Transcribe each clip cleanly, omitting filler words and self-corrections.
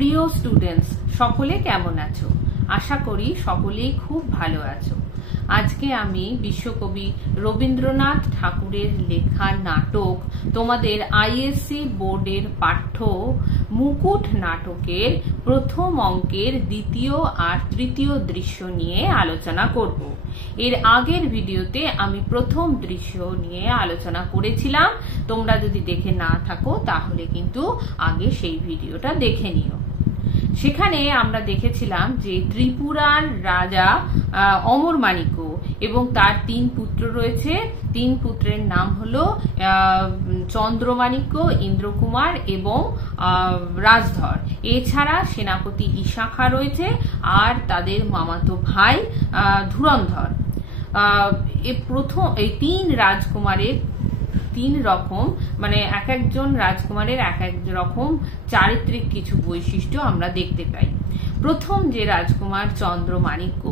প্রিয় স্টুডেন্টস, সকলে কেমন আছো? আশা করি সকলেই খুব ভালো আছো। আজকে আমি বিশ্বকবি রবীন্দ্রনাথ ঠাকুরের লেখা নাটক তোমাদের আইএসসি বোর্ডের পাঠ্য মুকুট নাটকের প্রথম অঙ্কের দ্বিতীয় আর তৃতীয় দৃশ্য নিয়ে আলোচনা করব। এর আগের ভিডিওতে আমি প্রথম দৃশ্য নিয়ে আলোচনা করেছিলাম। তোমরা যদি দেখে না থাকো তাহলে কিন্তু আগে সেই ভিডিওটা দেখে নিও। সেখানে আমরা দেখেছিলাম যে ত্রিপুরার রাজা অমরমাণিক্য এবং তার 3 পুত্র রয়েছে। 3 পুত্রের নাম হলো চন্দ্রমাণিক্য, ইন্দ্রকুমার এবং রাজধর। এছাড়া সেনাপতি ঈশাখা রয়েছে আর তাদের মামাতো ভাই ধুরন্ধর। এই 3 রাজকুমারের 3 রকম, মানে এক একজন রাজকুমারের এক এক রকম চারিত্রিক কিছু বৈশিষ্ট্য আমরা দেখতে পাই। প্রথম যে রাজকুমার চন্দ্রমাণিক্য,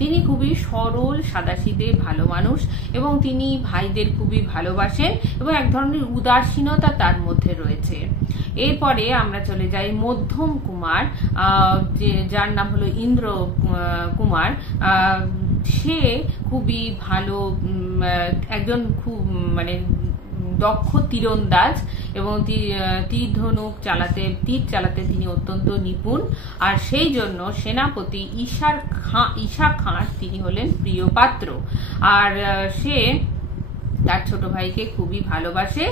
তিনি খুবই সরল সাদাসিধে ভালো মানুষ এবং তিনি ভাইদের খুবই ভালোবাসেন এবং এক ধরনের উদাসীনতা তার মধ্যে রয়েছে। এরপরে আমরা চলে যাই মধ্যম কুমার, যার নাম হলো ইন্দ্র কুমার। সে খুবই ভালো একজন খুব দক্ষ তীরন্দাজ এবং তীর চালাতে তিনি অত্যন্ত নিপুণ। আর সেই জন্য সেনাপতি ঈশা খাঁ তিনি হলেন প্রিয় পাত্র। আর সে তার ছোট ভাইকে খুবই ভালোবাসে।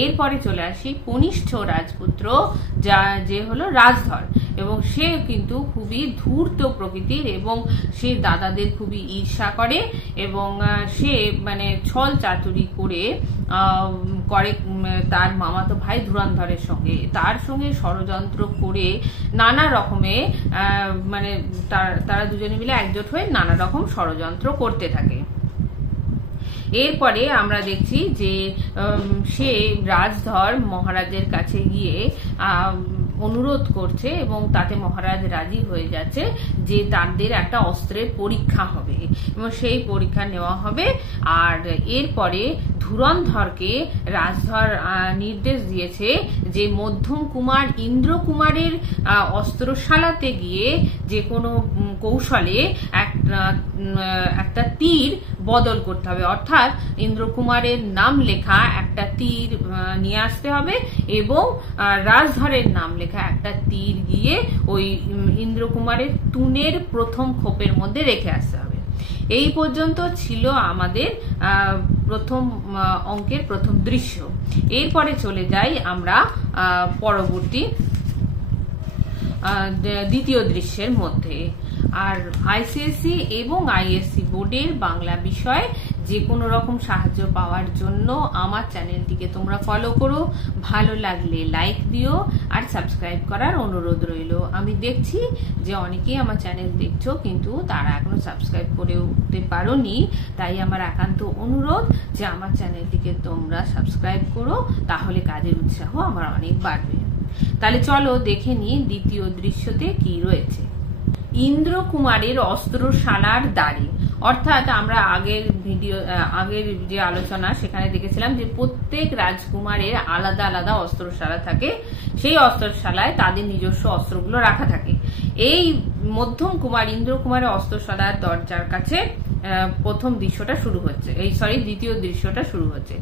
এরপরে চলে আসি কনিষ্ঠ রাজপুত্র, যে হলো রাজধর, এবং সে কিন্তু খুবই ধূর্ত প্রকৃতির এবং সে দাদাদের খুবই ঈর্ষা করে এবং সে ছল চাতুরি করে তার মামাতো ভাই ধুরন্ধরের সঙ্গে ষড়যন্ত্র করে নানা রকমে তারা দুজনে মিলে একজোট হয়ে নানা রকম ষড়যন্ত্র করতে থাকে। এরপরে আমরা দেখছি যে সে রাজধর মহারাজের কাছে গিয়ে অনুরোধ করছে এবং তাতে মহারাজ রাজি হয়ে যাচ্ছে যে তাদের একটা অস্ত্রের পরীক্ষা হবে এবং সেই পরীক্ষা নেওয়া হবে। আর এরপরে ধুরন্ধরকে রাজধর নির্দেশ দিয়েছে যে মধ্যম কুমার ইন্দ্রকুমারের অস্ত্রশালাতে গিয়ে যে কোনো কৌশলে একটা তীর বদল করতে হবে, অর্থাৎ ইন্দ্রকুমারের নাম লেখা একটা তীর নিয়ে আসতে হবে এবং রাজধরের নাম লেখা একটা তীর গিয়ে ওই ইন্দ্রকুমারের তুনের প্রথম খোপের মধ্যে রেখে আসতে হবে। এই পর্যন্ত ছিল আমাদের প্রথম অঙ্কের প্রথম দৃশ্য। এরপরে চলে যাই আমরা পরবর্তী দ্বিতীয় দৃশ্যের মধ্যে। আর আইসিএসসি এবং আইএসসি বোর্ডের বাংলা বিষয়ে যে কোনো রকম সাহায্য পাওয়ার জন্য আমার চ্যানেলটিকে তোমরা ফলো করো। ভালো লাগলে লাইক দিও আর সাবস্ক্রাইব করার অনুরোধ রইল। আমি দেখছি যে অনেকেই আমার চ্যানেল দেখছো কিন্তু তারা এখনো সাবস্ক্রাইব করে উঠতে পারোনি, তাই আমার একান্ত অনুরোধ যে আমার চ্যানেলটিকে তোমরা সাবস্ক্রাইব করো, তাহলে কাজের উৎসাহ আমার অনেক বাড়বে। তাহলে চলো দেখে নিই দ্বিতীয় দৃশ্যতে কি রয়েছে। ইন্দ্রকুমারের অস্ত্রশালার দ্বারে, অর্থাৎ আমরা আগের যে আলোচনা সেখানে দেখেছিলাম যে প্রত্যেক রাজকুমারের আলাদা আলাদা অস্ত্রশালা থাকে, সেই অস্ত্রশালায় তাদের নিজস্ব অস্ত্রগুলো রাখা থাকে। এই মধ্যম কুমার ইন্দ্রকুমারের অস্ত্রশালার দরজার কাছে প্রথম দৃশ্যটা শুরু হচ্ছে, দ্বিতীয় দৃশ্যটা শুরু হচ্ছে।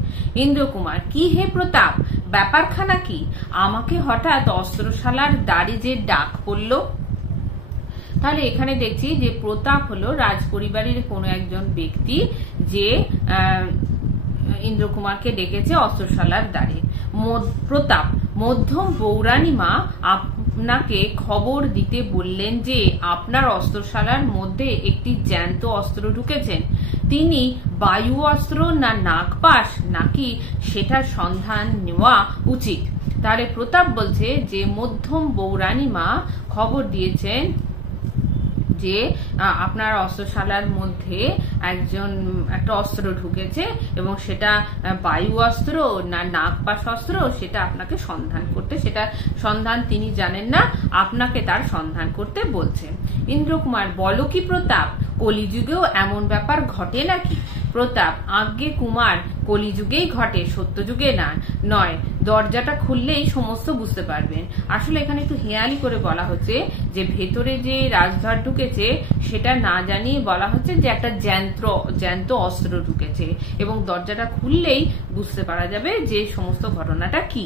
ইন্দ্রকুমার: কি হে প্রতাপ, ব্যাপারখানা কি? আমাকে হঠাৎ অস্ত্রশালার দ্বারে যে ডাক পড়ল। তাহলে এখানে দেখছি যে প্রতাপ হলো রাজ পরিবারের কোনো একজন ব্যক্তি যে ইন্দ্রকুমারকে ডেকেছে অস্ত্রশালার দ্বারে। প্রতাপ: মধ্যম পৌরাণিমা আপনাকে খবর দিতে বললেন যে আপনার অস্ত্রশালার মধ্যে একটি জ্যান্ত অস্ত্র ঢুকেছেন। তিনি বায়ু অস্ত্র না নাগপাশ, নাকি সেটার সন্ধান নেওয়া উচিত? তাহলে প্রতাপ বলছে যে মধ্যম পৌরাণিমা খবর দিয়েছেন যে আপনার অস্ত্রশালার মধ্যে একটা অস্ত্র ঢুকেছে এবং সেটা বায়ু অস্ত্র না নাগপাশ অস্ত্র, সেটা আপনাকে সন্ধান করতে, সেটা সন্ধান তিনি জানেন না, আপনাকে তার সন্ধান করতে বলছে। ইন্দ্রকুমার: বলো কি প্রতাপ, কলিযুগেও এমন ব্যাপার ঘটে নাকি? প্রতাপ: আজ্ঞে কুমার, কলিযুগেই ঘটে, সত্যযুগে নয়। দরজাটা খুললেই সমস্ত বুঝতে পারবেন। আসলে এখানে একটু হেয়ালি করে বলা হচ্ছে যে ভেতরে যে রাজধর ঢুকেছে সেটা না জানিয়ে বলা হচ্ছে যে একটা জ্যান্ত অস্ত্র ঢুকেছে, এবং দরজাটা খুললেই বুঝতে পারা যাবে যে সমস্ত ঘটনাটা কি।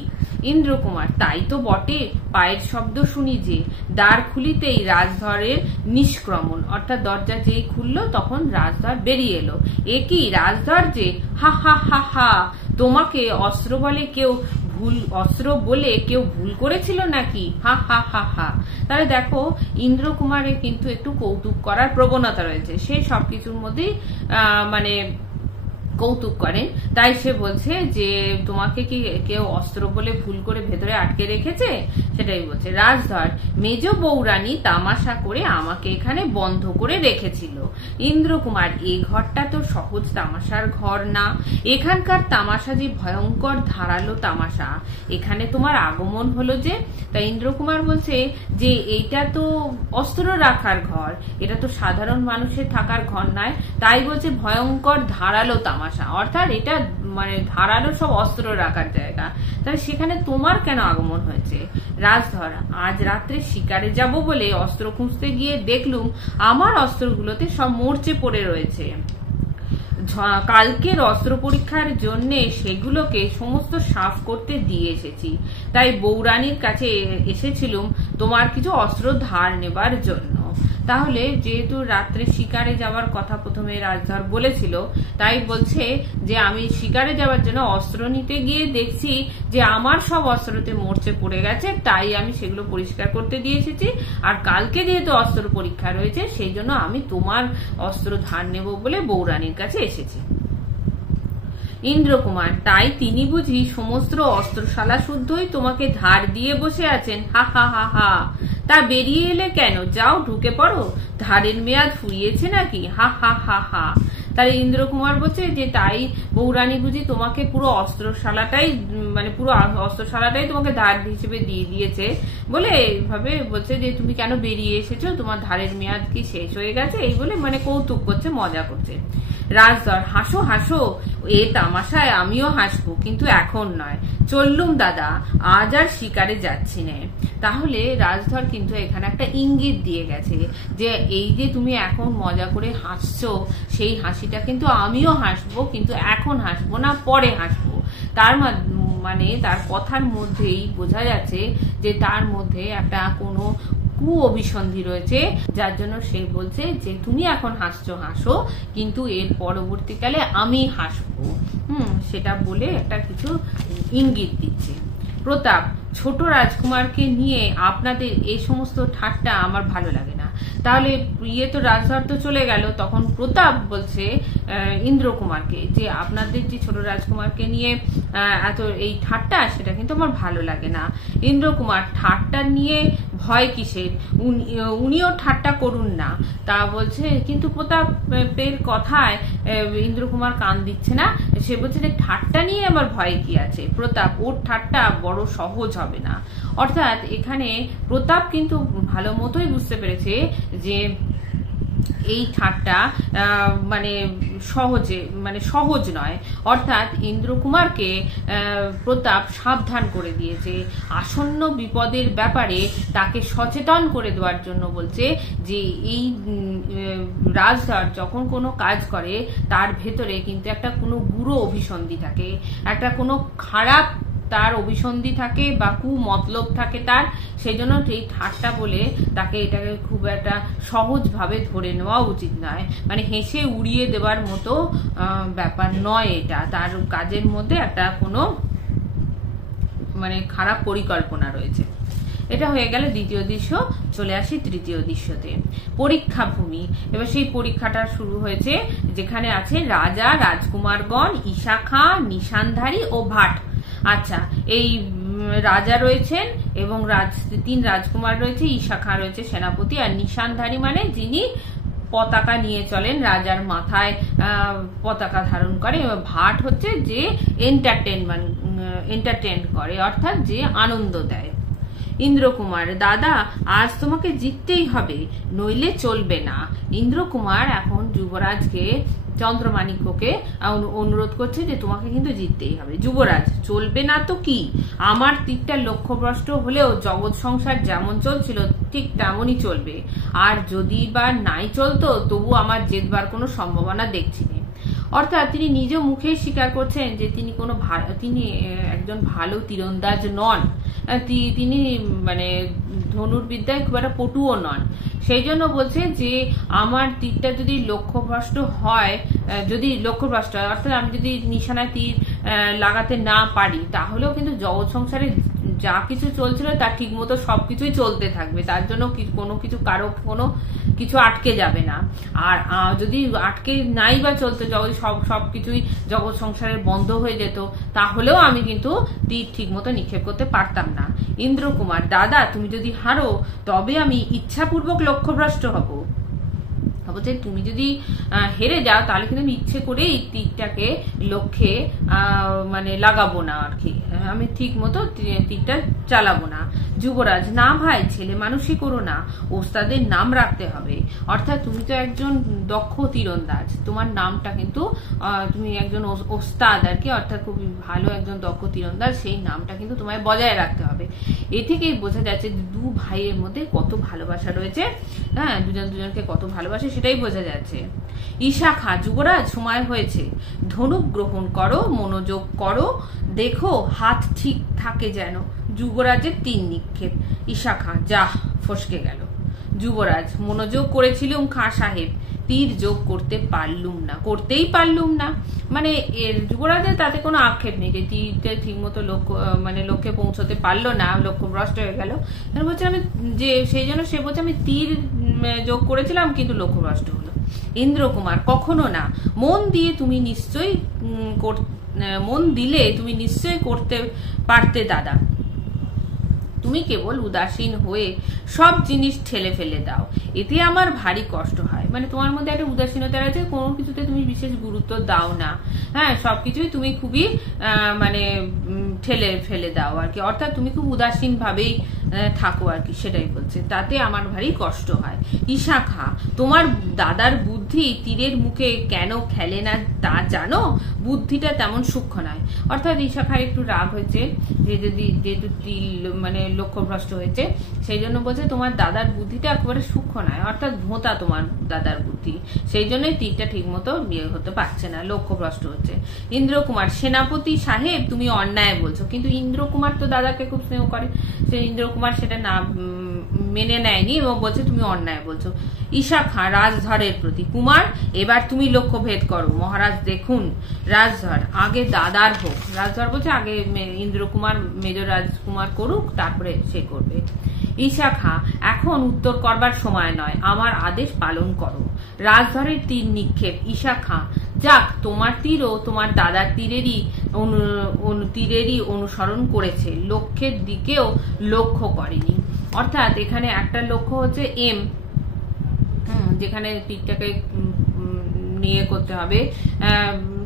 ইন্দ্রকুমার: তাই তো বটে, পায়ের শব্দ শুনি যে। দ্বার খুলিতেই রাজধরের নিষ্ক্রমণ, অর্থাৎ দরজা যেই খুললো তখন রাজধর বেরিয়ে এলো। এ কি রাজধর যে! হা হা হা হা, তোমাকে অস্ত্র বলে কেউ ভুল করেছিল নাকি? হা হা হা হা। তাহলে দেখো, ইন্দ্রকুমারের কিন্তু একটু কৌতুক করার প্রবণতা রয়েছে, সে সবকিছুর মধ্যেই মানে কৌতুক করেন। তাই সে বলছে যে তোমাকে কি কেউ অস্ত্র বলে ভুল করে ভেতরে আটকে রেখেছে, সেটাই বলছে। রাজধর: মেজ বৌরানী তামাশা করে আমাকে এখানে বন্ধ করে রেখেছিল। ইন্দ্রকুমার: এই ঘরটা তো সহজ তামাশার ঘর না, এখানকার তামাশা যে ভয়ঙ্কর ধারালো তামাশা। এখানে তোমার আগমন হলো যে? তাই ইন্দ্রকুমার বলছে যে এইটা তো অস্ত্র রাখার ঘর, এটা তো সাধারণ মানুষের থাকার ঘর নয়। তাই বলছে ভয়ঙ্কর ধারালো তামাশা, অর্থাৎ এটা মানে ধারালো সব অস্ত্র রাখার জায়গা। তাহলে সেখানে তোমার কেন আগমন হয়েছে? রাজধর: আজ রাত্রে শিকারে যাব বলে অস্ত্র খুঁজতে গিয়ে দেখলুম আমার অস্ত্রগুলোতে সব মরচে পড়ে রয়েছে। কালকের অস্ত্র পরীক্ষার জন্য সেগুলোকে সমস্ত সাফ করতে দিয়ে এসেছি। তাই বৌরানীর কাছে এসেছিলুম তোমার কিছু অস্ত্র ধার নেবার জন্য। তাহলে যেহেতু রাত্রে শিকারে যাওয়ার কথা প্রথমে রাজধর বলেছিল, তাই বলছে যে আমি শিকারে যাওয়ার জন্য অস্ত্র নিতে গিয়ে দেখছি যে আমার সব অস্ত্রতে মরচে পড়ে গেছে, তাই আমি সেগুলো পরিষ্কার করতে দিয়ে এসেছি। আর কালকে যেহেতু অস্ত্র পরীক্ষা রয়েছে, সেই জন্য আমি তোমার অস্ত্র ধার নেব বলে বৌরানীর কাছে এসেছি। ইন্দ্রকুমার: তাই তিনি বুঝি সমস্ত অস্ত্রশালা শুদ্ধই তোমাকে ধার দিয়ে বসে আছেন? হা হা হা হা। তা বেরিয়ে এলে কেন? যাও ঢুকে পড়ো, ধারের মেয়াদ ফুরিয়েছে নাকি? হা হা হা হা। তাহলে ইন্দ্রকুমার বলছে যে তাই বৌরানী বুঝি তোমাকে পুরো অস্ত্রশালাটাই তোমাকে ধার হিসেবে দিয়ে দিয়েছে বলে এইভাবে বলছে যে তুমি কেন বেরিয়ে এসেছো, তোমার ধারের মেয়াদ কি শেষ হয়ে গেছে, এই বলে মানে কৌতুক করছে, মজা করছে। রাজধর: হাসো হাসো, এ তামাশায় আমিও হাসবো, কিন্তু এখন নয়। চললুম দাদা, আজ আর শিকারে যাচ্ছি না। তাহলে রাজধর কিন্তু এখানে একটা ইঙ্গিত দিয়ে গেছে যে এই যে তুমি এখন মজা করে হাসছো, সেই হাসিটা কিন্তু আমিও হাসবো, কিন্তু এখন হাসবো না, পরে হাসবো। তার মানে তার কথার মধ্যেই বোঝা যাচ্ছে যে তার মধ্যে একটা কোনো অভিসন্ধি রয়েছে, যার জন্য সে বলছে যে তুমি এখন হাসছো হাসো, কিন্তু এর পরবর্তীকালে আমি হাসবো। সেটা বলে একটা কিছু ইঙ্গিত দিচ্ছে। প্রতাপ: ছোট রাজকুমারকে নিয়ে আপনাদের এই সমস্ত ঠাট্টা আমার ভালো লাগে না। তাহলে তো রাজধর তো চলে গেল, তখন প্রতাপ বলছে ইন্দ্রকুমারকে যে আপনাদের যে ছোট রাজকুমারকে নিয়ে এত এই ঠাট্টা, সেটা কিন্তু আমার ভালো লাগে না। ইন্দ্রকুমার: ঠাট্টা নিয়ে ভয় কিসের, উনিও ঠাট্টা করুন না। তা বলছে, কিন্তু প্রতাপের কথায় ইন্দ্রকুমার কান দিচ্ছে না। সে বলছে যে ঠাট্টা নিয়ে আমার ভয় কি আছে? প্রতাপ: ওর ঠাট্টা বড় সহজ হবে না। অর্থাৎ এখানে প্রতাপ কিন্তু ভালো মতোই বুঝতে পেরেছে যে এই ঠাট্টা মানে সহজ নয়। অর্থাৎ ইন্দ্রকুমারকে প্রতাপ সাবধান করে দিয়েছে, আসন্ন বিপদের ব্যাপারে তাকে সচেতন করে দেওয়ার জন্য বলছে যে এই রাজধর যখন কোনো কাজ করে তার ভেতরে কিন্তু একটা কোনো গুরু অভিসন্ধি থাকে, একটা কোনো খারাপ তার অভিসন্ধি থাকে বা মতলব থাকে তার। সেই জন্য এই ঠাট্টা বলে তাকে এটাকে খুব একটা সহজভাবে ধরে নেওয়া উচিত নয়, মানে হেসে উড়িয়ে দেওয়ার মতো ব্যাপার নয় এটা। তার কাজের মধ্যে একটা কোনো মানে খারাপ পরিকল্পনা রয়েছে। এটা হয়ে গেল দ্বিতীয় দৃশ্য। চলে আসি তৃতীয় দৃশ্যতে, পরীক্ষা ভূমি। এবার সেই পরীক্ষাটা শুরু হয়েছে, যেখানে আছে রাজা, রাজকুমারগণ, ঈশা খাঁ, নিশানধারী ও ভাট। আচ্ছা, এই রাজা রয়েছেন এবং তিন রাজকুমার রয়েছে, ঈশা খাঁ রয়েছে সেনাপতি, আর নিশানধারী মানে যিনি পতাকা নিয়ে চলেন, রাজার মাথায় পতাকা ধারণ করে। ভাট হচ্ছে যে এন্টারটেন করে, অর্থাৎ যে আনন্দ দেয়। ইন্দ্রকুমার: দাদা, আজ তোমাকে জিততেই হবে, নইলে চলবে না। ইন্দ্রকুমার এখন যুবরাজকে চন্দ্রমাণিক্যকে অনুরোধ করছে যে তোমাকে কিন্তু জিততেই হবে। যুবরাজ, চলবে না তো কি, আমার তীরটা লক্ষ্যভ্রষ্ট হলেও জগৎ সংসার যেমন চলছিল ঠিক তেমনই চলবে, আর যদি বা নাই চলতো তবু আমার জেতবার কোনো সম্ভাবনা দেখছি না। অর্থাৎ তিনি নিজ মুখেই স্বীকার করছেন যে তিনি একজন ভালো তীরন্দাজ নন, তিনি মানে ধনুর্বিদ্যায় খুব একটা পটুও নন। সেই জন্য বলছে যে আমার তীরটা যদি লক্ষ্যভ্রষ্ট হয়, অর্থাৎ আমি যদি নিশানায় তীর লাগাতে না পারি, তাহলেও কিন্তু জগৎ সংসারে যা কিছু চলছিল তার ঠিক মতো সবকিছুই চলতে থাকবে, তার জন্য কোনো কিছু কারো কোনো কিছু আটকে যাবে না। আর যদি আটকে নাই বা চলতো, সবকিছুই জগৎ সংসারের বন্ধ হয়ে যেত, তাহলেও আমি কিন্তু তীর ঠিক মতো নিক্ষেপ করতে পারতাম না। ইন্দ্রকুমার, দাদা তুমি যদি হারো তবে আমি ইচ্ছাপূর্বক লক্ষ্যভ্রষ্ট হব। বলছে তুমি যদি হেরে যাও তাহলে কিন্তু আমি ইচ্ছে করেই তীরটাকে লক্ষ্যে মানে লাগাবো না আর কি, আমি ঠিক মতো তীরটা চালাবো না। যুবরাজ, না ভাই, ছেলে মানুষই করো না, ওস্তাদের নাম রাখতে হবে। অর্থাৎ তুমি তো একজন দক্ষ তীরন্দাজ, তোমার নামটা কিন্তু তুমি একজন ওস্তাদ আর কি, অর্থাৎ খুবই ভালো একজন দক্ষ তীরন্দাজ, সেই নামটা কিন্তু তোমায় বজায় রাখতে হবে। এ থেকেই বোঝা যাচ্ছে দু ভাইয়ের মধ্যে কত ভালোবাসা রয়েছে, হ্যাঁ, দুজন দুজনকে কত ভালোবাসে সেটাই বোঝা যাচ্ছে। ঈশাখা, যুবরাজ সময় হয়েছে, ধনুক গ্রহণ করো, মনোযোগ করো, দেখো হাত ঠিক থাকে যেন। যুবরাজের তীর নিক্ষেপ। ঈশাখা, যা, ফসকে গেল। যুবরাজ, মনোযোগ করেছিলুম খাঁ সাহেব, তীর যোগ করতেই পারলুম না। মানে এর যুবরাজের তাতে কোনো আক্ষেপ নেই যে তীরটা ঠিক মতো লক্ষ্যে পৌঁছতে পারলো না, লক্ষ্যভ্রষ্ট হয়ে গেল। বলছে আমি যে সেই জন্য সে বলছে আমি তীর যোগ করেছিলাম কিন্তু লক্ষ্যভ্রষ্ট হলো। ইন্দ্রকুমার, কখনো না, মন দিলে তুমি নিশ্চয়ই করতে পারতে দাদা, তুমি কেবল উদাসীন হয়ে সব জিনিস ঠেলে ফেলে দাও, এতে আমার ভারী কষ্ট হয়। মানে তোমার মধ্যে একটা উদাসীনতা আছে, কোনো কিছুতে তুমি বিশেষ গুরুত্ব দাও না, হ্যাঁ, সবকিছুই তুমি খুবই মানে ঠেলে ফেলে দাও আর কি, অর্থাৎ তুমি খুব উদাসীন ভাবেই থাকো আর কি, সেটাই বলছে, তাতে আমার ভারী কষ্ট হয়। ঈশাখা, তোমার দাদার বুদ্ধি তীরের মুখে কেন খেলে না তা জানো, বুদ্ধিটা তেমন সূক্ষ্ম নয়। অর্থাৎ ঈশাখার একটু রাগ হয়েছে যেহেতু তীর মানে লক্ষ্যভ্রষ্ট হয়েছে, সেই জন্য বলছে তোমার দাদার বুদ্ধিটা একেবারে সূক্ষ্ম নয়, অর্থাৎ ভোঁতা তোমার দাদার বুদ্ধি, সেই জন্যই তীরটা ঠিক মতো বিয়ে হতে পারছে না, লক্ষ্যভ্রষ্ট হচ্ছে। ইন্দ্রকুমার, সেনাপতি সাহেব তুমি অন্যায় বলছো, কিন্তু ইন্দ্রকুমার তো দাদাকে খুব স্নেহ করে, সে ইন্দ্রকুমার সেটা না মেনে নেয়নি এবং বলছে তুমি অন্যায় বলছো। ঈশাখা রাজধরের প্রতি, কুমার এবার তুমি লক্ষ্য ভেদ করো। মহারাজ দেখুন, রাজধর আগে দাদার হোক, রাজধর বলছে আগে ইন্দ্রকুমার মেজর রাজকুমার করুক, তারপরে সে করবে। ঈশাখা, এখন উত্তর করবার সময় নয়, আমার আদেশ পালন করো। রাজধরের তীর নিক্ষেপ। ঈশাখা, যাক, তোমার তীরও তোমার দাদার তীরেরই অনুসরণ করেছে, লক্ষ্যের দিকেও লক্ষ্য করেনি। অর্থাৎ এখানে একটা লক্ষ্য হচ্ছে এম, যেখানে তীরটাকে নিয়ে করতে হবে,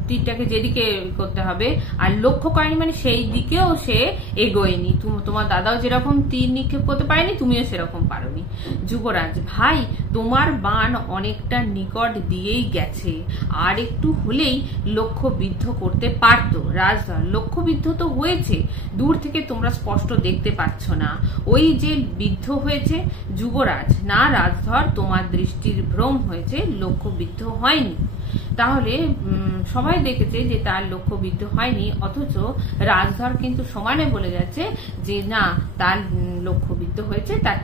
তীরটাকে যেদিকে করতে হবে, আর লক্ষ্য করেনি মানে সেই দিকেও সে এগোয়নি। তোমার দাদাও যেরকম তীর নিক্ষেপ করতে পারেনি, তুমিও সেরকম পারোনি। যুবরাজ, ভাই তোমার বাণ অনেকটা নিকট দিয়েই গেছে, আর একটু হলেই লক্ষ্য বিদ্ধ করতে পারতো। রাজধর, লক্ষ্য বিদ্ধ তো হয়েছে, দূর থেকে তোমরা স্পষ্ট দেখতে পাচ্ছ না, ওই যে বিদ্ধ হয়েছে। যুবরাজ, না রাজধর, তোমার দৃষ্টির ভ্রম হয়েছে, লক্ষ্য বিদ্ধ হয়নি। তাহলে সবাই দেখেছে যে তার লক্ষ্যবিদ্ধ হয়নি, অথচ রাজধর কিন্তু সমানে বলে যাচ্ছে যে না, তার লক্ষ্যবিদ্ধ হয়েছে, তার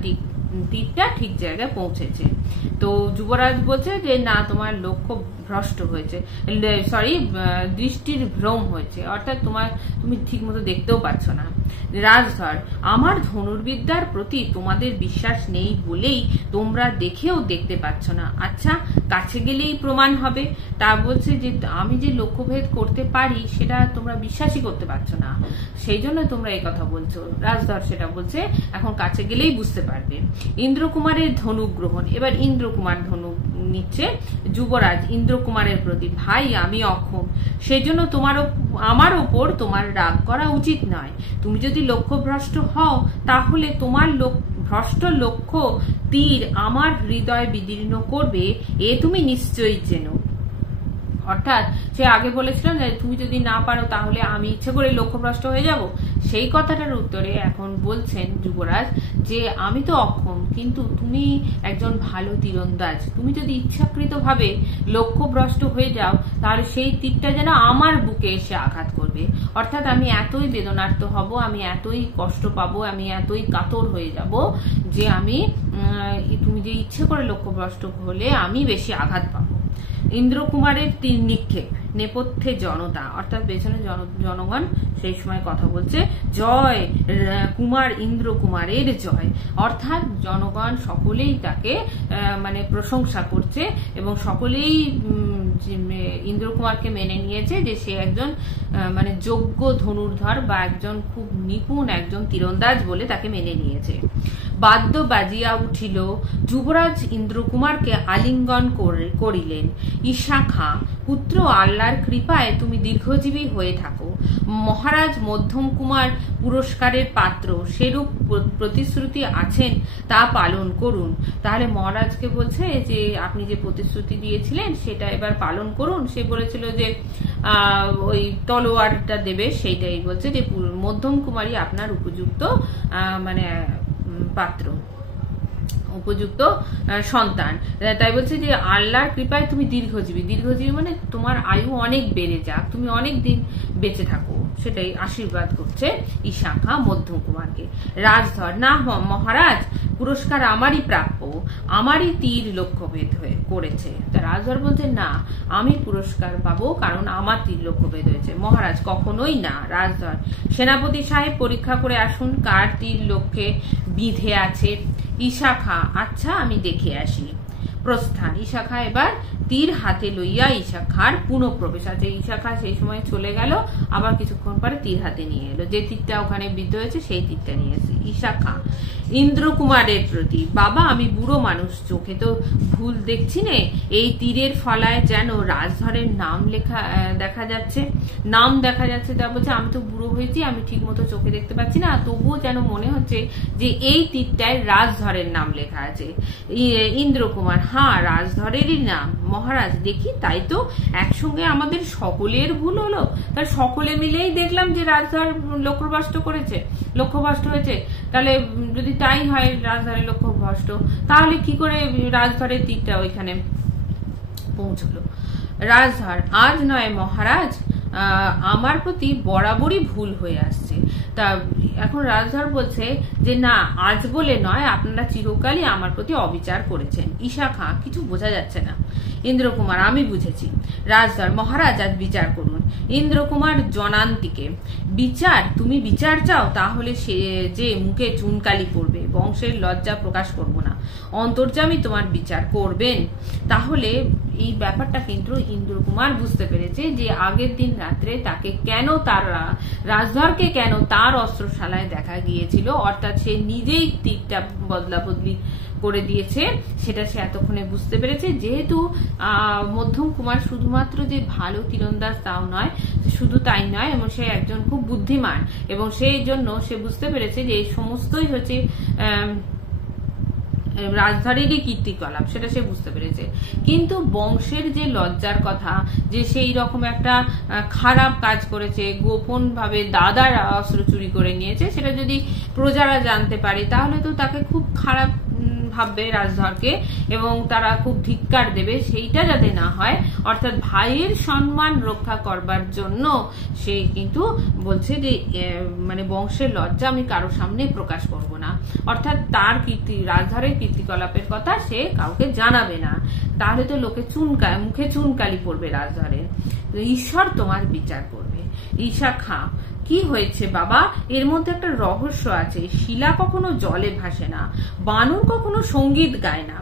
তীরটা ঠিক জায়গায় পৌঁছেছে। তো যুবরাজ বলছে যে না, তোমার লক্ষ্য ভ্রষ্ট হয়েছে, দৃষ্টির ভ্রম হয়েছে, অর্থাৎ তুমি ঠিক মতো দেখতেও পাচ্ছ না। রাজধর, আমার ধনুর্বিদ্যার প্রতি তোমাদের বিশ্বাস নেই বলেই তোমরা দেখেও দেখতে পাচ্ছ না। আচ্ছা, কাছে গেলেই প্রমাণ হবে। তা বলছে যে আমি যে লক্ষ্যভেদ করতে পারি সেটা তোমরা বিশ্বাসই করতে পারছো না, সেই জন্য তোমরা এই কথা বলছো। রাজধর সেটা বলছে এখন কাছে গেলেই বুঝতে পারবে। ইন্দ্রকুমারের ধনুক গ্রহণ। এবার ইন্দ্রকুমার ধনুক নিচ্ছে। যুবরাজ ইন্দ্রকুমারের প্রতি, ভাই আমি অক্ষম, সেই জন্য আমার ওপর তোমার রাগ করা উচিত নয়। তুমি যদি লক্ষ্যভ্রষ্ট হও তাহলে তোমার ভ্রষ্ট লক্ষ্য তীর আমার হৃদয় বিদীর্ণ করবে, এ তুমি নিশ্চয়ই চেনো। অর্থাৎ সে আগে বলেছিল যে তুমি যদি না পারো তাহলে আমি ইচ্ছে করে লক্ষ্যভ্রষ্ট হয়ে যাব। সেই কথাটার উত্তরে এখন বলছেন যুবরাজ যে আমি তো অক্ষম, কিন্তু তুমি একজন ভালো তীরন্দাজ, তুমি যদি ইচ্ছাকৃতভাবে লক্ষ্যভ্রষ্ট হয়ে যাও তাহলে সেই তীরটা যেন আমার বুকে এসে আঘাত করবে। অর্থাৎ আমি এতই বেদনার্ত হব, আমি এতই কষ্ট পাবো, আমি এতই কাতর হয়ে যাব যে আমি তুমি যে ইচ্ছে করে লক্ষ্যভ্রষ্ট হলে আমি বেশি আঘাত পাবো। ইন্দ্রকুমারের তীর নিক্ষেপ, নেপথ্যে জনতা অর্থাৎ পেছনে জনগণ সেই সময় কথা বলছে, জয় কুমার ইন্দ্রকুমারের জয়। অর্থাৎ জনগণ সকলেই তাকে মানে প্রশংসা করছে এবং সকলেই ইন্দ্রকুমারকে মেনে নিয়েছে যে সে একজন মানে যোগ্য ধনুর্ধর বা একজন খুব নিপুণ একজন তীরন্দাজ বলে তাকে মেনে নিয়েছে। বাদ্য বাজিয়া উঠিল, যুবরাজ ইন্দ্রকুমারকে আলিঙ্গন করিলেন। ঈশা খাঁ, পুত্র আল্লাহর কৃপায় তুমি দীর্ঘজীবী হয়ে থাকো। মহারাজ মধ্যম কুমার পুরস্কারের পাত্র, সেরূপ প্রতিশ্রুতি আছেন তা পালন করুন। তাহলে মহারাজকে বলছে যে আপনি যে প্রতিশ্রুতি দিয়েছিলেন সেটা এবার পালন করুন। সে বলেছিল যে ওই তলোয়ারটা দেবে, সেইটাই বলছে যে মধ্যম কুমারী আপনার উপযুক্ত মানে পাত্র, উপযুক্ত সন্তান। তাই বলছে যে আল্লাহর কৃপায় তুমি দীর্ঘজীবী, দীর্ঘজীবী মানে তোমার আয়ু অনেক বেড়ে যাক, তুমি অনেক দিন বেঁচে থাকো, সেটাই আশীর্বাদ করছে ঈশা খাঁ মধ্যম কুমারকে। রাজধর, না মহারাজ, পুরস্কার আমারই প্রাপ্য, আমারই তীর লক্ষ্যভেদ করেছে। তা রাজধর বলছে না, আমি পুরস্কার পাবো কারণ আমার তীর লক্ষ্যভেদ হয়েছে। মহারাজ, কখনোই না। রাজধর, সেনাপতি সাহেব পরীক্ষা করে আসুন কার তীর লক্ষ্যে বিধে আছে। ঈশা খাঁ, আচ্ছা আমি দেখে আসি। প্রস্থান, ঈশা খাঁ এবার তীর হাতে লইয়া ঈশা খাঁর পুনঃ প্রবেশ আছে। ঈশা খাঁ সেই সময় চলে গেল, আবার কিছুক্ষণ পরে তীর হাতে নিয়ে এলো, যে তীরটা ওখানে বিদ্ধ হয়েছে সেই তীরটা নিয়ে এসে। ঈশা খাঁ ইন্দ্রকুমারের প্রতি, বাবা আমি বুড়ো মানুষ, চোখে তো ভুল দেখছি নে, এই তীরের ফলায় যেন রাজধরের নাম লেখা দেখা যাচ্ছে, নাম দেখা যাচ্ছে। তা বলছে আমি তো বুড়ো হয়েছি, আমি ঠিক মতো চোখে দেখতে পাচ্ছি না, তবুও যেন মনে হচ্ছে যে এই তীরটায় রাজধরের নাম লেখা আছে। ইন্দ্রকুমার, হ্যাঁ রাজধরেরই নাম। মহারাজ, দেখি তাই তো, একসঙ্গে আমাদের সকলের ভুল হলো, তার সকলে মিলেই দেখলাম যে রাজধর লক্ষ্যভ্রষ্ট হয়েছে। তাহলে যদি তাই হয় রাজধরের লক্ষ্যভ্রষ্ট, তাহলে কি করে রাজধরের তীরটা ওইখানে পৌঁছলো? রাজধর, আজ নয় মহারাজ, আমার প্রতি বরাবরই ভুল হয়ে আসছে। তা এখন রাজধর বলছে যে না, আজ বলে নয়, আপনারা চিরকালই আমার প্রতি অবিচার করেছেন। ঈশা খাঁ, কিছু বোঝা যাচ্ছে না। ইন্দ্রকুমার, আমি বুঝেছি। রাজধর, মহারাজ আজ বিচার করুন। ইন্দ্রকুমার জনান্তিকে, বিচার? তুমি বিচার চাও? তাহলে সে যে মুখে চুনকালি পড়বে, বংশের লজ্জা প্রকাশ করব না, অন্তর্যামী তোমার বিচার করবেন। তাহলে এই ব্যাপারটা কিন্তু ইন্দ্রকুমার বুঝতে পেরেছে যে আগের দিন রাত্রে তাকে কেন তার রাজধরকে কেন তার অস্ত্রশালায় দেখা গিয়েছিল, অর্থাৎ সে নিজেই তীরটা বদলা বদলি করে দিয়েছে, সেটা সে এতক্ষণে বুঝতে পেরেছে। যেহেতু মধ্যম কুমার শুধুমাত্র যে ভালো তীরন্দাজ তাও নয়, শুধু তাই নয়, এবং সে একজন খুব বুদ্ধিমান, এবং সেই জন্য সে বুঝতে পেরেছে যে এই সমস্তই হচ্ছে রাজধরেরই কীর্তিকলাপ, সেটা সে বুঝতে পেরেছে। কিন্তু বংশের যে লজ্জার কথা, যে সেই রকম একটা খারাপ কাজ করেছে, গোপন ভাবে দাদার অস্ত্র চুরি করে নিয়েছে, সেটা যদি প্রজারা জানতে পারে তাহলে তো তাকে খুব খারাপ ভাববে রাজধরকে, এবং তারা খুব ধিক্কার দেবে। সেইটা যাতে না হয়, অর্থাৎ ভাইয়ের সম্মান রক্ষা করবার জন্য সে কিন্তু বলছে যে মানে বংশের লজ্জা আমি কারো সামনে প্রকাশ করব না, অর্থাৎ তার রাজধরের কীর্তিকলাপের কথা সে কাউকে জানাবে না, তাহলে তো লোকে মুখে চুনকালি পড়বে রাজধরের। ঈশ্বর তোমার বিচার করবে। ঈশা খাঁ, কি হয়েছে বাবা? এর মধ্যে একটা রহস্য আছে। শিলা কখনো জলে ভাসে না, বানর কখনো সঙ্গীত গায় না।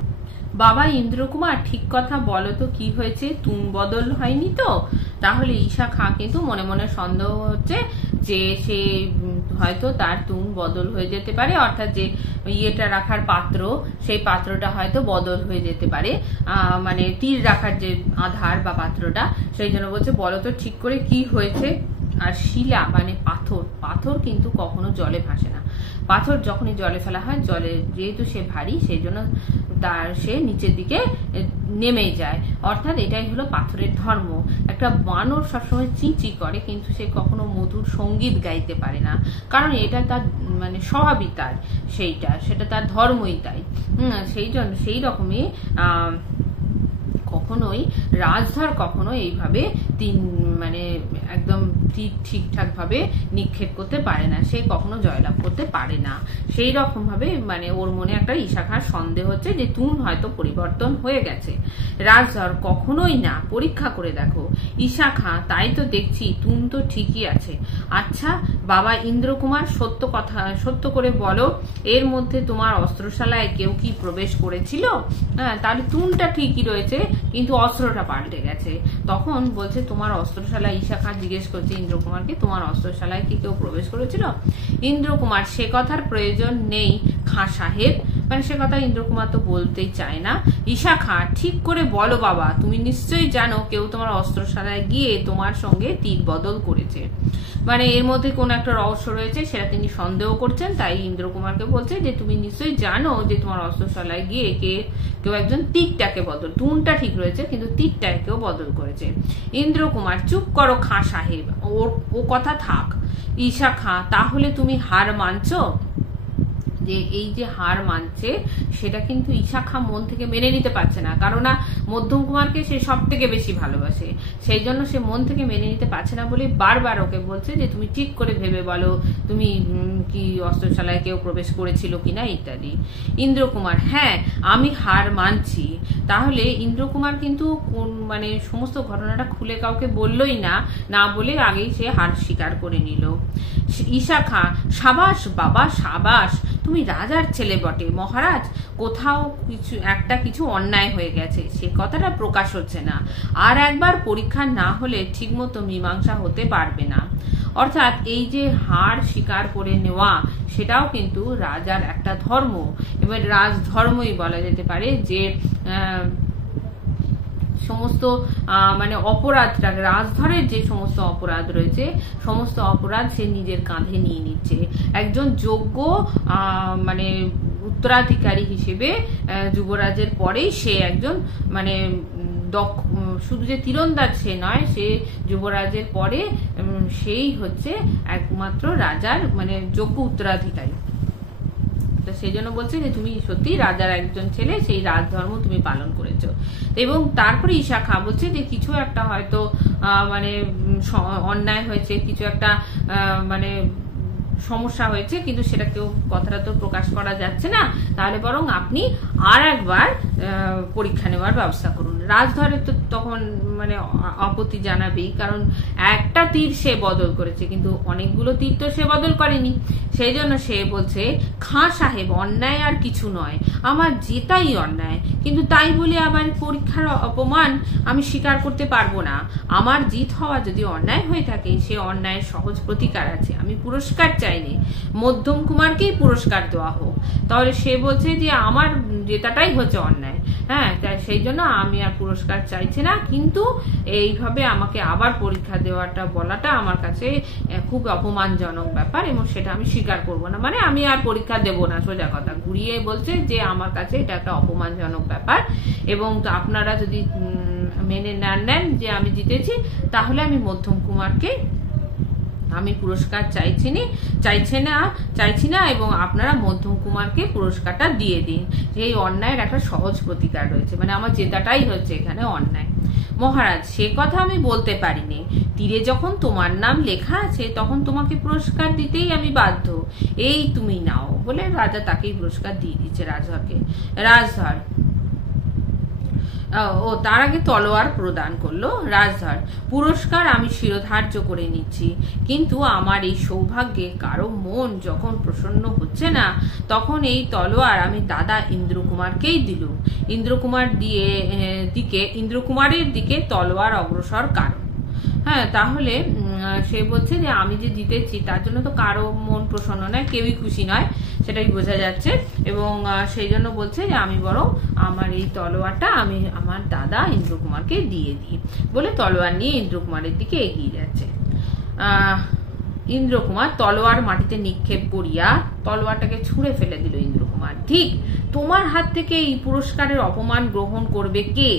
বাবা ইন্দ্রকুমার, ঠিক কথা বলো তো, কি হয়েছে? তুন বদল হয়নি তো? তাহলে ঈশা খাঁ কিন্তু মনে মনে সন্দেহ হচ্ছে যে সে হয়তো তার তুন বদল হয়ে যেতে পারে, অর্থাৎ যে ইয়েটা রাখার পাত্র, সেই পাত্রটা হয়তো বদল হয়ে যেতে পারে, মানে তীর রাখার যে আধার বা পাত্রটা। সেই জন্য বলছে বলো তো ঠিক করে কি হয়েছে। আর শিলা মানে পাথর কিন্তু কখনো জলে ভাসে না। পাথর যখনই জলে ফেলা হয়, জলে যেহেতু সে ভারী সেই জন্য সে নিচের দিকে নেমে যায়। অর্থাৎ এটাই হলো পাথরের ধর্ম। একটা বানর সবসময় চিঁচি করে, কিন্তু সে কখনো মধুর সঙ্গীত গাইতে পারে না, কারণ এটা তার মানে স্বভাবই তার, সেটা তার ধর্মই তাই। সেই জন্য সেই রকমই কখনোই রাজধর কখনো এইভাবে মানে একদম ঠিকঠাক ভাবে নিক্ষেপ করতে পারে না, সে কখনো জয়লাভ করতে পারে না। সেই রকম ভাবে মানে ওর মনে একটা ঈশাখার সন্দেহ হচ্ছে যে তুন হয়তো পরিবর্তন হয়ে গেছে। রাজধর কখনোই না, পরীক্ষা করে দেখো। ঈশাখা, তাই তো দেখছি তুন তো ঠিকই আছে। আচ্ছা বাবা ইন্দ্রকুমার, সত্য করে বলো, এর মধ্যে তোমার অস্ত্রশালায় কেউ কি প্রবেশ করেছিল? হ্যাঁ, তাহলে তুনটা ঠিকই রয়েছে, কিন্তু অস্ত্রটা পাল্টে গেছে। তখন বলছে তোমার অস্ত্রশালায়, ঈশাখা জিজ্ঞেস করছে ইন্দ্রকুমারকে, তোমার অস্ত্রশালায় কি কেউ প্রবেশ করেছিল? ইন্দ্রকুমার, সে কথার প্রয়োজন নেই খাঁ সাহেব, মানে সে কথা ইন্দ্রকুমার তো বলতেই চায় না। ঈশাখা, ঠিক করে বলো বাবা, তুমি নিশ্চয়ই জানো কেউ তোমার অস্ত্রশালায় গিয়ে তোমার সঙ্গে তীর বদল করেছে। মানে এর মধ্যে কোন একটা রহস্য রয়েছে, সেটা তিনি সন্দেহ করছেন। তাই ইন্দ্রকুমারকে বলছে যে তুমি নিশ্চয়ই জানো যে তোমার অস্ত্রশালায় গিয়ে কেউ একজন তীরটাকে বদল, তুনটা ঠিক রয়েছে কিন্তু তীরটাকেও বদল করেছে। ইন্দ্রকুমার, চুপ করো খাঁ সাহেব, ও কথা থাক। ঈশাখা, তাহলে তুমি হার মানছো? যে এই যে হার মানছে সেটা কিন্তু ঈশাখা মন থেকে মেনে নিতে পারছে না, কারণ মধ্যম কুমারকে সে সব থেকে বেশি ভালোবাসে। সেই জন্য সে মন থেকে মেনে নিতে পারছে না বলে বারবার ওকে বলছে যে তুমি ঠিক করে ভেবে বলো, তুমি কি অস্ত্রশালায় কেউ প্রবেশ করেছিল কিনা ইত্যাদি। ইন্দ্রকুমার, হ্যাঁ আমি হার মানছি। তাহলে ইন্দ্রকুমার কিন্তু মানে সমস্ত ঘটনাটা খুলে কাউকে বললই না বলে আগেই সে হার স্বীকার করে নিল। ঈশাখা, সাবাস বাবা সাবাস, তুমি রাজার ছেলে বটে মহারাজ। কোথাও কিছু অন্যায় হয়ে গেছে, সে কথাটা প্রকাশ হচ্ছে না। আর একবার পরীক্ষা না হলে ঠিকমতো মীমাংসা হতে পারবে না। অর্থাৎ এই যে হার স্বীকার করে নেওয়া, সেটাও কিন্তু রাজার একটা ধর্ম, এবার রাজধর্মই বলা যেতে পারে। যে সমস্ত মানে অপরাধটা, রাজধরের যে সমস্ত অপরাধ রয়েছে, সমস্ত অপরাধ সে নিজের কাঁধে নিয়ে নিচ্ছে। একজন যোগ্য মানে উত্তরাধিকারী হিসেবে যুবরাজের পরেই সে একজন মানে শুধু যে তীরন্দাজ সে নয়, সে যুবরাজের পরে সেই হচ্ছে একমাত্র রাজার মানে যোগ্য উত্তরাধিকারী। সেই জন্য বলছে যে তুমি সত্যি রাজার একজন ছেলে, সেই রাজধর্ম তুমি পালন করেছো। এবং তারপরে ঈশাখা বলছে যে কিছু একটা হয়তো মানে অন্যায় হয়েছে, কিছু একটা মানে সমস্যা হয়েছে, কিন্তু সেটা কেউ কথাটা তো প্রকাশ করা যাচ্ছে না। তাহলে বরং আপনি আর একবার পরীক্ষা নেওয়ার ব্যবস্থা করুন। রাজধরের তো তখন মানে আপত্তি জানাবেই, কারণ একটা তীর সে বদল করেছে, কিন্তু অনেকগুলো তীর তো সে বদল করেনি। সেই জন্য সে বলছে, খাঁ সাহেব অন্যায় আর কিছু নয়, আমার জেতাই অন্যায়, কিন্তু তাই বলে আবার পরীক্ষার অপমান আমি স্বীকার করতে পারবো না। আমার জিত হওয়া যদি অন্যায় হয়ে থাকে, সে অন্যায়ের সহজ প্রতিকার আছে, আমি পুরস্কার চাইনি, মধ্যম কুমারকেই পুরস্কার দেওয়া হোক। তাহলে সে বলছে যে আমার জেতাটাই হচ্ছে অন্যায়, হ্যাঁ, তাই সেই জন্য আমি আর পুরস্কার চাইছি না, কিন্তু এইভাবে আমাকে আবার পরীক্ষা দেওয়াটা বলাটা আমার কাছে খুব অপমানজনক ব্যাপার, এবং সেটা আমি স্বীকার করব না। মানে আমি আর পরীক্ষা দেব না, সোজা কথা ঘুরিয়ে বলছে যে আমার কাছে এটা একটা অপমানজনক ব্যাপার, এবং আপনারা যদি মেনে না নেন যে আমি জিতেছি, তাহলে আমি মধ্যম কুমারকে আমি পুরস্কার চাইছি না, এবং আপনারা মধ্যম কুমারকে পুরস্কারটা দিয়ে দিন। এই অন্যায়ের একটা সহজ প্রতিকার রয়েছে, মানে আমার জেতাটাই হচ্ছে এখানে অন্যায়। মহারাজ, সে কথা আমি বলতে পারিনি, তীরে যখন তোমার নাম লেখা আছে তখন তোমাকে পুরস্কার দিতেই আমি বাধ্য, এই তুমি নাও বলে রাজা তাকেই পুরস্কার দিয়ে দিচ্ছে রাজধরকে। রাজধর তার আগে তলোয়ার প্রদান করলো রাজধর। পুরস্কার আমি শিরোধার্য করে নিচ্ছি, কিন্তু আমার এই সৌভাগ্যে কারো মন যখন প্রসন্ন হচ্ছে না, তখন এই তলোয়ার আমি দাদা ইন্দ্রকুমারকেই দিলুম। ইন্দ্রকুমারের দিকে তলোয়ার অগ্রসর কারণ। হ্যাঁ, তাহলে সে বলছে যে আমি যে জিতেছি তার জন্য তো কারো মন প্রসন্ন নয়, কেউই খুশি নয়, সেটাই বোঝা যাচ্ছে। এবং সেই জন্য বলছে যে আমি বরং আমার এই তলোয়ারটা আমি আমার দাদা ইন্দ্রকুমারকে দিয়ে দিই বলে তলোয়ার নিয়ে ইন্দ্রকুমারের দিকে এগিয়ে যাচ্ছে। ইন্দ্রকুমার তলোয়ার মাটিতে নিক্ষেপ করিয়া তলোয়ারটাকে ছুঁড়ে ফেলে দিল ইন্দ্রকুমার। ঠিক তোমার হাত থেকে এই পুরস্কারের অপমান গ্রহণ করবে কে?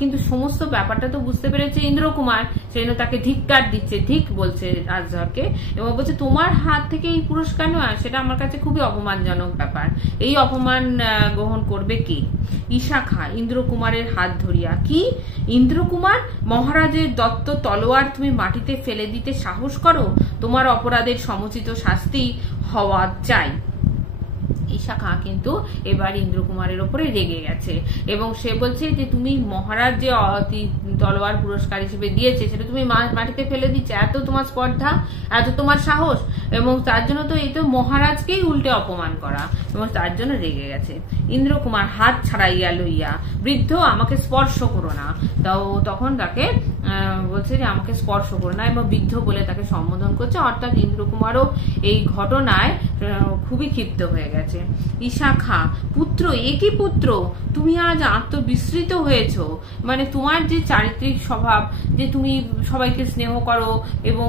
কিন্তু সমস্ত ব্যাপারটা তো বুঝতে পেরেছে ইন্দ্রকুমার, সেই জন্য তাকে ধিক্কার দিচ্ছে, ঠিক বলছে রাজধরকে, এবং বলছে তোমার হাত থেকে এই পুরস্কার নয়, সেটা আমার কাছে খুবই অপমানজনক ব্যাপার। এই অপমান গ্রহণ করবে কে? ইশাখা ইন্দ্রকুমারের হাত ধরিয়া, কি ইন্দ্রকুমার, মহারাজের দত্ত তলোয়ার তুমি মাটিতে ফেলে দিতে সাহস করো? তোমার অপরাধের সমুচিত শাস্তি হওয়া চাই। ইশাখা কিন্তু এবার ইন্দ্রকুমারের ওপরে রেগে গেছে এবং সে বলছে যে তুমি মহারাজ যে তলোয়ার পুরস্কার হিসেবে দিয়েছে সেটা তুমি মাটিতে ফেলে দিচ্ছে, এত তোমার স্পর্ধা, এত তোমার সাহস, এবং তার জন্য তো এই তো মহারাজকেই উল্টে অপমান করা, এবং তার জন্য রেগে গেছে। ইন্দ্রকুমার হাত ছাড়াইয়া লইয়া, বৃদ্ধ আমাকে স্পর্শ করো না, তাও তখন তাকে বলছে যে আমাকে স্পর্শ করো না, এবং বৃদ্ধ বলে তাকে সম্বোধন করছে, অর্থাৎ ইন্দ্রকুমারও এই ঘটনায় খুবই ক্ষিপ্ত হয়ে গেছে। ইশাখা পুত্র, একই পুত্র, তুমি আজ আত্মবিস্মৃত হয়েছ, মানে তোমার যে চারিত্রিক স্বভাব, যে তুমি সবাইকে স্নেহ করো এবং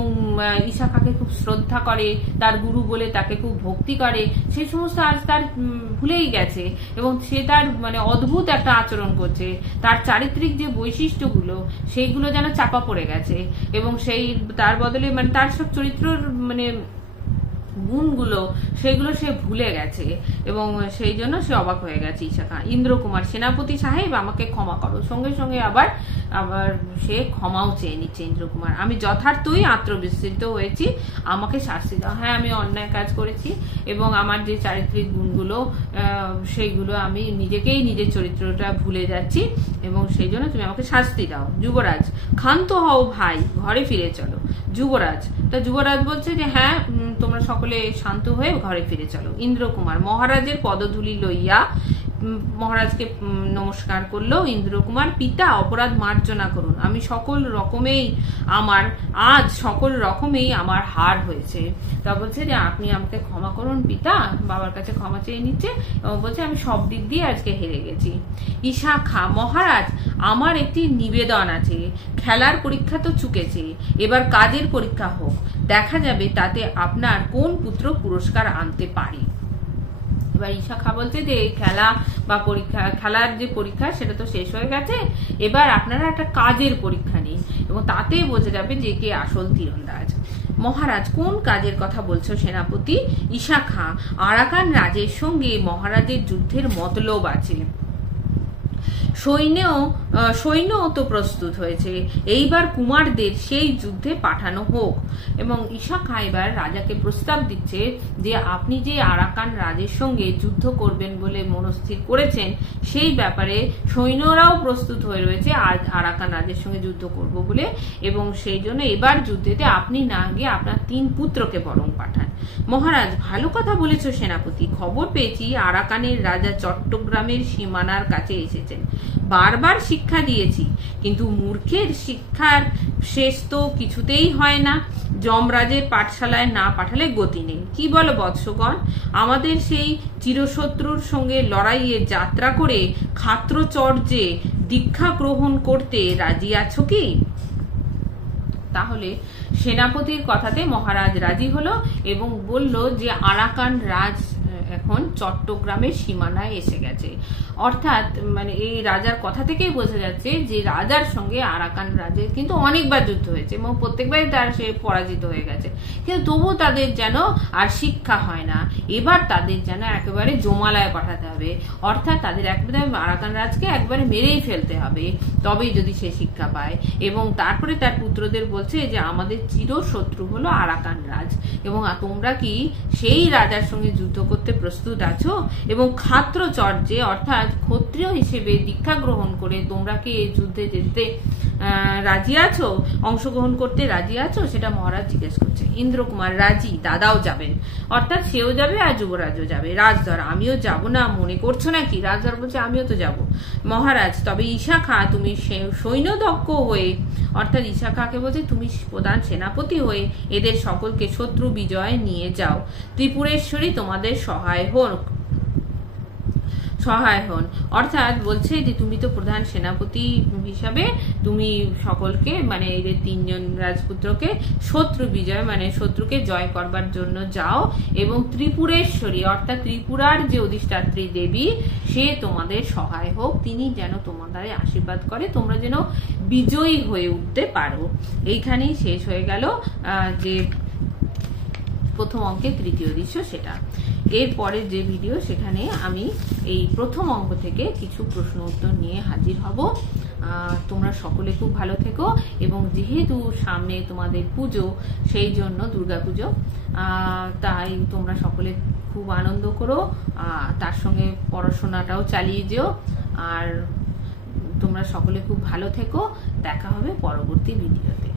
ইশাখাকে খুব শ্রদ্ধা করে, তার গুরু বলে তাকে খুব ভক্তি করে, সেই সমস্ত আজ তার ভুলেই গেছে এবং সে তার মানে অদ্ভুত একটা আচরণ করছে, তার চারিত্রিক যে বৈশিষ্ট্যগুলো সেইগুলো যেন চাপা পড়ে গেছে এবং সেই তার বদলে মানে তার সব চরিত্রর মানে গুণগুলো সেগুলো সে ভুলে গেছে এবং সেই জন্য সে অবাক হয়ে গেছে ইশাখা। ইন্দ্রকুমার, সেনাপতি সাহেব আমাকে ক্ষমা করো। সঙ্গে সঙ্গে আবার সে ক্ষমাও চেয়ে নিচ্ছে ইন্দ্রকুমার। আমি যথার্থই আত্মবিস্মৃত হয়েছি, আমাকে শাস্তি দাও। হ্যাঁ, আমি অন্যায় কাজ করেছি এবং আমার যে চারিত্রিক গুণগুলো সেইগুলো আমি নিজেকেই নিজের চরিত্রটা ভুলে যাচ্ছি এবং সেই জন্য তুমি আমাকে শাস্তি দাও। যুবরাজ, ক্ষান্ত হও ভাই, ঘরে ফিরে চলো। যুবরাজ, তা যুবরাজ বলছে যে হ্যাঁ, তোমরা সকলে শান্ত হয়ে ঘরে ফিরে চলো। ইন্দ্রকুমার মহারাজের পদধূলি লইয়া মহারাজকে নমস্কার করলো। ইন্দ্রকুমার, পিতা অপরাধ মার্জনা করুন, আমি সকল রকমেই আমার হার হয়েছে। তা বলছে যে আপনি আমাকে ক্ষমা করুন পিতা, বাবার কাছে ক্ষমা চেয়ে নিচ্ছে এবং বলছে আমি সব দিক দিয়ে আজকে হেরে গেছি। ইশাখা, মহারাজ আমার একটি নিবেদন আছে, খেলার পরীক্ষা তো চুকেছে, এবার কাজের পরীক্ষা হোক, দেখা যাবে তাতে আপনার কোন পুত্র পুরস্কার আনতে পারে। এবার ইশাখা বলছে যে খেলা বা খেলার যে পরীক্ষা সেটা তো শেষ হয়ে গেছে, এবার আপনারা একটা কাজের পরীক্ষা নিন এবং তাতেই বোঝা যাবে যে কে আসল তীরন্দাজ। মহারাজ, কোন কাজের কথা বলছো সেনাপতি? ইশাখা, আরাকান রাজের সঙ্গে মহারাজের যুদ্ধের মতলব আছে, সৈন্যও তো প্রস্তুত হয়েছে, এইবার কুমারদের সেই যুদ্ধে পাঠানো হোক। এবং ইশাখা এবার রাজাকে প্রস্তাব দিচ্ছে যে আপনি যে আরাকান রাজের সঙ্গে যুদ্ধ করবেন বলে মনস্থির করেছেন সেই ব্যাপারে সৈন্যরাও প্রস্তুত হয়ে রয়েছে আরাকান রাজের সঙ্গে যুদ্ধ করব বলে, এবং সেই জন্য এবার যুদ্ধেতে আপনি না গিয়ে আপনার 3 পুত্রকে বরং পাঠান। মহারাজ, ভালো কথা বলেছ সেনাপতি, খবর পেয়েছি আরাকানের রাজা চট্টগ্রামের সীমানার কাছে এসেছেন, বারবার শিক্ষা দিয়েছি কিন্তু মূর্খের শিক্ষার শেষ তো কিছুতেই হয় না, যমরাজের পাঠশালায় না পাঠালে গতি নেই। কি বলো বৎসগণ, আমাদের সেই চিরশত্রুর সঙ্গে লড়াইয়ে যাত্রা করে খাত্রচর্যে দীক্ষা গ্রহণ করতে রাজি আছো কি? তাহলে সেনাপতির কথাতে মহারাজ রাজি হলো এবং বলল যে আরাকান রাজ এখন চট্টগ্রামের সীমানায় এসে গেছে, অর্থাৎ মানে এই রাজার কথা থেকেই বোঝা যাচ্ছে যে রাজার সঙ্গে আরাকান রাজের কিন্তু অনেকবার যুদ্ধ হয়েছে এবং প্রত্যেকবারই তার সে পরাজিত হয়ে গেছে, কিন্তু তবুও তাদের যেন আর শিক্ষা হয় না, এবার তাদের যেন একেবারে জমালায় পাঠাতে হবে, অর্থাৎ তাদের একবারে আরাকান রাজকে একবারে মেরেই ফেলতে হবে, তবেই যদি সে শিক্ষা পায়। এবং তারপরে তার পুত্রদের বলছে যে আমাদের চিরশত্রু হলো আরাকান রাজ এবং তোমরা কি সেই রাজার সঙ্গে যুদ্ধ করতে প্রস্তুত আছো এবং খাত্রচর্যে অর্থাৎ ক্ষত্রিয় হিসেবে দীক্ষা গ্রহণ করে তোমরা কি এই যুদ্ধে যেতে রাজি আছো, অংশগ্রহণ করতে রাজি আছো? সেটা মহারাজ জিজ্ঞেস করছে। ইন্দ্রকুমার, রাজি, দাদাও যাবেন, অর্থাৎ সেও যাবে আর যুবরাজও যাবে। রাজধর, আমিও যাব না মনে করছো নাকি? রাজধর বলছে আমিও তো যাব। মহারাজ, তবে ইশাখা তুমি সৈন্যদক্ষ হয়ে, অর্থাৎ ইশাখাকে বলছে তুমি প্রধান সেনাপতি হয়ে এদের সকলকে শত্রু বিজয় নিয়ে যাও, ত্রিপুরেশ্বরী তোমাদের সহায় হোক। সহায় হন। অর্থাৎ বলছে যে তুমি তো প্রধান সেনাপতি হিসাবে তুমি সকলকে মানে এই যে 3 জন রাজপুত্রকে শত্রু বিজয় মানে শত্রুকে জয় করবার জন্য যাও, এবং ত্রিপুরেশ্বরী অর্থাৎ ত্রিপুরার যে অধিষ্ঠাত্রী দেবী সে তোমাদের সহায় হোক, তিনি যেন তোমাদের আশীর্বাদ করে, তোমরা যেন বিজয়ী হয়ে উঠতে পারো। এইখানেই শেষ হয়ে গেল যে প্রথম অঙ্কের তৃতীয় দৃশ্য সেটা। এরপরের যে ভিডিও সেখানে আমি এই প্রথম অঙ্ক থেকে কিছু প্রশ্ন উত্তর নিয়ে হাজির হব। তোমরা সকলে খুব ভালো থেকো, এবং যেহেতু সামনে তোমাদের পুজো, সেই জন্য দুর্গাপুজো, তাই তোমরা সকলে খুব আনন্দ করো, তার সঙ্গে পড়াশোনাটাও চালিয়ে যেও। আর তোমরা সকলে খুব ভালো থেকো, দেখা হবে পরবর্তী ভিডিওতে।